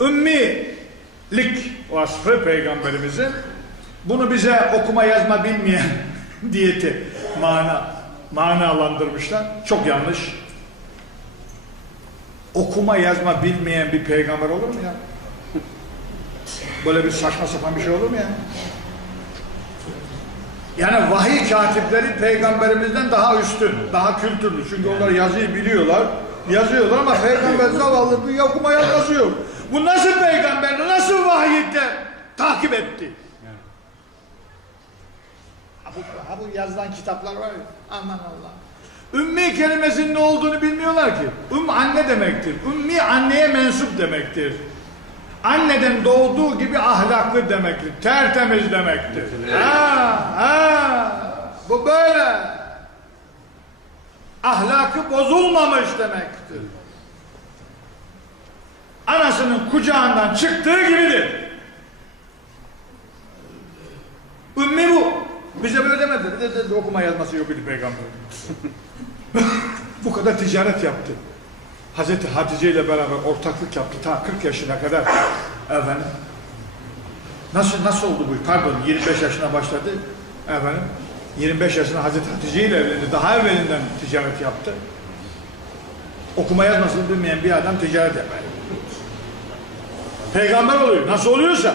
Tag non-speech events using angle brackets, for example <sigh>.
ümmilik vasfı peygamberimizin bunu bize okuma yazma bilmeyen <laughs> diyeti mana manalandırmışlar. Çok yanlış. Okuma yazma bilmeyen bir peygamber olur mu ya? Böyle bir saçma sapan bir şey olur mu ya? Yani vahiy katipleri peygamberimizden daha üstün, daha kültürlü. Çünkü onlar yazıyı biliyorlar, yazıyorlar ama peygamber zavallı bir okuma yazması yok. Bu nasıl peygamber, nasıl vahiyette takip etti? Ha bu, ha bu yazılan kitaplar var ya, aman Allah. Ümmi kelimesinin ne olduğunu bilmiyorlar ki. Ümm anne demektir. Ümmi anneye mensup demektir. Anneden doğduğu gibi ahlaklı demektir. Tertemiz demektir. Ha, ha. Bu böyle. Ahlakı bozulmamış demektir. Anasının kucağından çıktığı gibidir. Ümmi bu. Bize böyle demedi. Bir de, de okuma yazması yok idi peygamber. <laughs> bu kadar ticaret yaptı. Hazreti Hatice ile beraber ortaklık yaptı ta 40 yaşına kadar. Efendim. Nasıl nasıl oldu bu? Pardon 25 yaşına başladı. Efendim. 25 yaşında Hazreti Hatice ile evlendi. Daha evvelinden ticaret yaptı. Okuma yazmasını bilmeyen bir adam ticaret yapar. Peygamber oluyor. Nasıl oluyorsa.